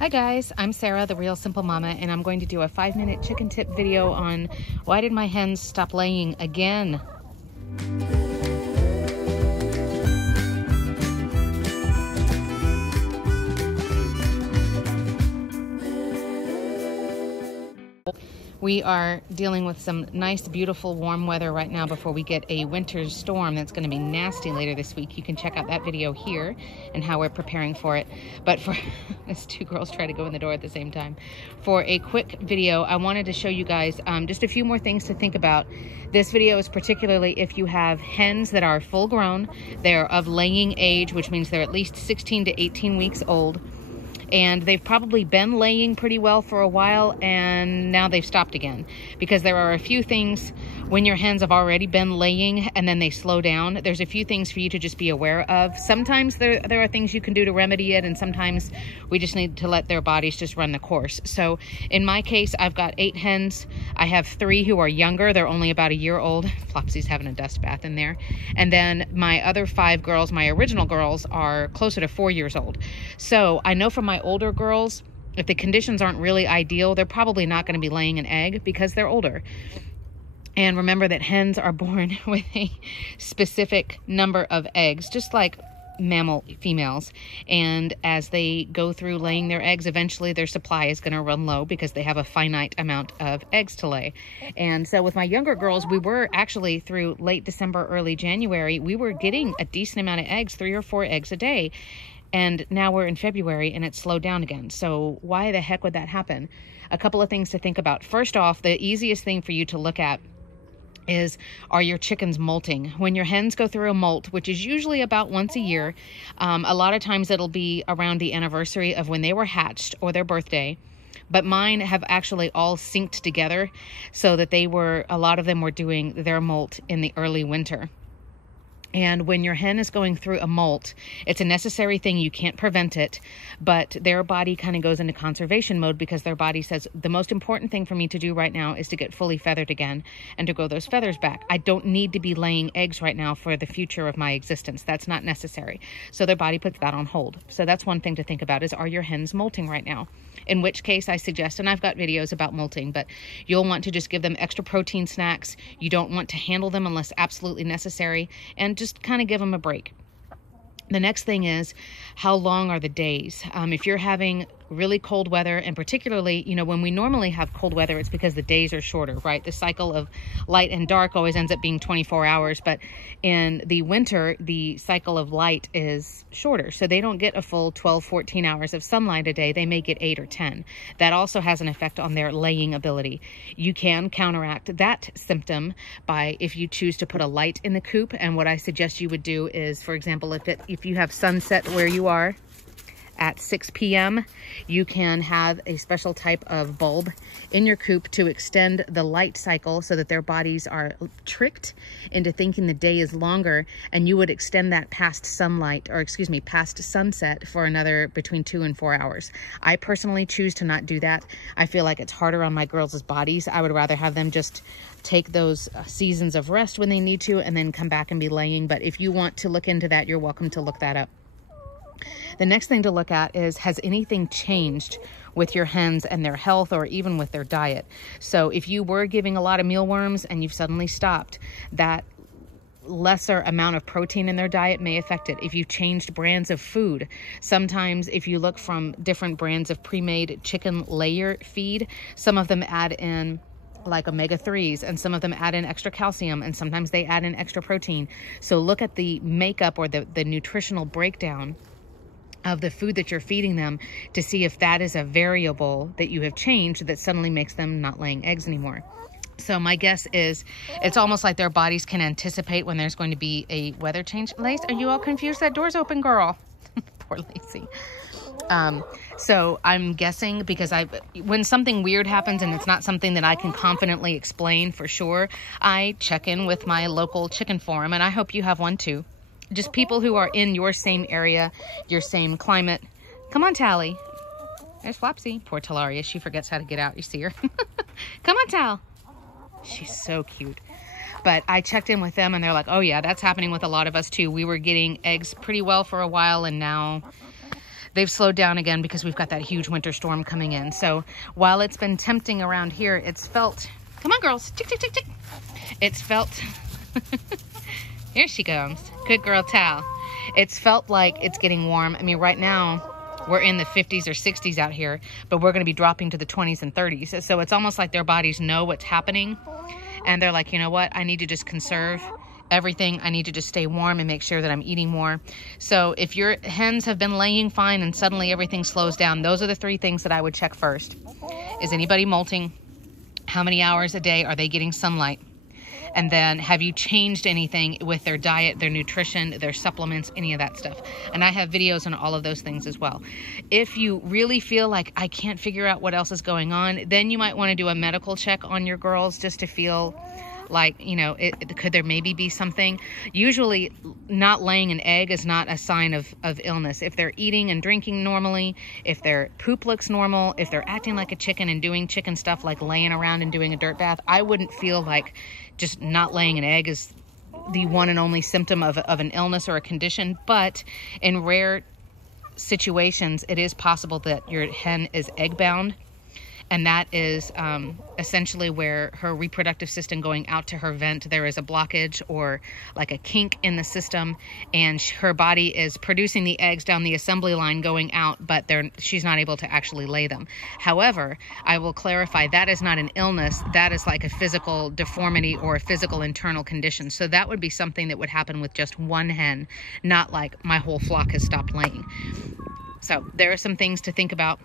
Hi guys, I'm Sarah, the Real Simple Mama, and I'm going to do a 5-minute chicken tip video on why did my hens stop laying again? We are dealing with some nice, beautiful, warm weather right now before we get a winter storm that's going to be nasty later this week. You can check out that video here and how we're preparing for it. But for as two girls try to go in the door at the same time. For a quick video, I wanted to show you guys just a few more things to think about. This video is particularly if you have hens that are full grown, they're of laying age, which means they're at least 16 to 18 weeks old. And they've probably been laying pretty well for a while, and now they've stopped again. Because there are a few things when your hens have already been laying and then they slow down. There's a few things for you to just be aware of. Sometimes there are things you can do to remedy it, and sometimes we just need to let their bodies just run the course. So in my case, I've got 8 hens. I have 3 who are younger. They're only about a year old. Flopsy's having a dust bath in there. And then my other 5 girls, my original girls, are closer to 4 years old. So I know from my older girls, if the conditions aren't really ideal, they're probably not going to be laying an egg because they're older. And remember that hens are born with a specific number of eggs, just like mammal females. And as they go through laying their eggs, eventually their supply is going to run low because they have a finite amount of eggs to lay. And so with my younger girls, we were actually through late December, early January, we were getting a decent amount of eggs, 3 or 4 eggs a day. And now we're in February and it's slowed down again. So why the heck would that happen? A couple of things to think about. First off, the easiest thing for you to look at is, are your chickens molting? When your hens go through a molt, which is usually about once a year, a lot of times it'll be around the anniversary of when they were hatched or their birthday. But mine have actually all synced together so that a lot of them were doing their molt in the early winter. And when your hen is going through a molt, it's a necessary thing. You can't prevent it, but their body kind of goes into conservation mode because their body says, the most important thing for me to do right now is to get fully feathered again and to grow those feathers back. I don't need to be laying eggs right now for the future of my existence. That's not necessary. So their body puts that on hold. So that's one thing to think about is, are your hens molting right now? In which case I suggest, and I've got videos about molting, but you'll want to just give them extra protein snacks. You don't want to handle them unless absolutely necessary, and just kind of give them a break. The next thing is, how long are the days? If you're having really cold weather, and particularly, when we normally have cold weather, it's because the days are shorter, right? The cycle of light and dark always ends up being 24 hours, but in the winter, the cycle of light is shorter. So they don't get a full 12, 14 hours of sunlight a day. They may get 8 or 10. That also has an effect on their laying ability. You can counteract that symptom by, if you choose to put a light in the coop. And what I suggest you would do is, for example, if you have sunset where you are, at 6 p.m., you can have a special type of bulb in your coop to extend the light cycle so that their bodies are tricked into thinking the day is longer, and you would extend that past past sunset for another between 2 and 4 hours. I personally choose to not do that. I feel like it's harder on my girls' bodies. I would rather have them just take those seasons of rest when they need to and then come back and be laying. But if you want to look into that, you're welcome to look that up. The next thing to look at is, has anything changed with your hens and their health, or even with their diet? So if you were giving a lot of mealworms and you've suddenly stopped, that lesser amount of protein in their diet may affect it. If you changed brands of food, sometimes if you look from different brands of pre-made chicken layer feed, some of them add in like omega-3s, and some of them add in extra calcium, and sometimes they add in extra protein. So look at the makeup or the nutritional breakdown of the food that you're feeding them to see if that is a variable that you have changed that suddenly makes them not laying eggs anymore. So my guess is it's almost like their bodies can anticipate when there's going to be a weather change. Lace, are you all confused? That door's open, girl. Poor Lacey. So I'm guessing, because when something weird happens and it's not something that I can confidently explain for sure, I check in with my local chicken forum, and I hope you have one too. Just people who are in your same area, your same climate. Come on, Tally. There's Flopsy. Poor Talaria. She forgets how to get out. You see her? Come on, Tal. She's so cute. But I checked in with them, and they're like, oh yeah, that's happening with a lot of us too. We were getting eggs pretty well for a while, and now they've slowed down again because we've got that huge winter storm coming in. So while it's been tempting around here, it's felt, come on girls, tick, tick, tick, tick. It's felt, here she comes, good girl Tal. It's felt like it's getting warm. I mean, right now we're in the 50s or 60s out here, but we're gonna be dropping to the 20s and 30s. So it's almost like their bodies know what's happening. And they're like, you know what? I need to just conserve everything. I need to just stay warm and make sure that I'm eating more. So if your hens have been laying fine and suddenly everything slows down, those are the 3 things that I would check first. Is anybody molting? How many hours a day are they getting sunlight? And then have you changed anything with their diet, their nutrition, their supplements, any of that stuff? And I have videos on all of those things as well. If you really feel like I can't figure out what else is going on, then you might want to do a medical check on your girls just to feel like, you know, could there maybe be something? Usually not laying an egg is not a sign of illness. If they're eating and drinking normally, if their poop looks normal, if they're acting like a chicken and doing chicken stuff like laying around and doing a dirt bath, I wouldn't feel like just not laying an egg is the one and only symptom of an illness or a condition. But in rare situations, it is possible that your hen is egg bound. And that is essentially where her reproductive system going out to her vent, there is a blockage or like a kink in the system, and her body is producing the eggs down the assembly line going out, but she's not able to actually lay them. However, I will clarify, that is not an illness. That is like a physical deformity or a physical internal condition. So that would be something that would happen with just one hen, not like my whole flock has stopped laying. So there are some things to think about.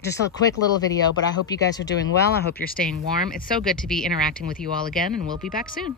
Just a quick little video, but I hope you guys are doing well. I hope you're staying warm. It's so good to be interacting with you all again, and we'll be back soon.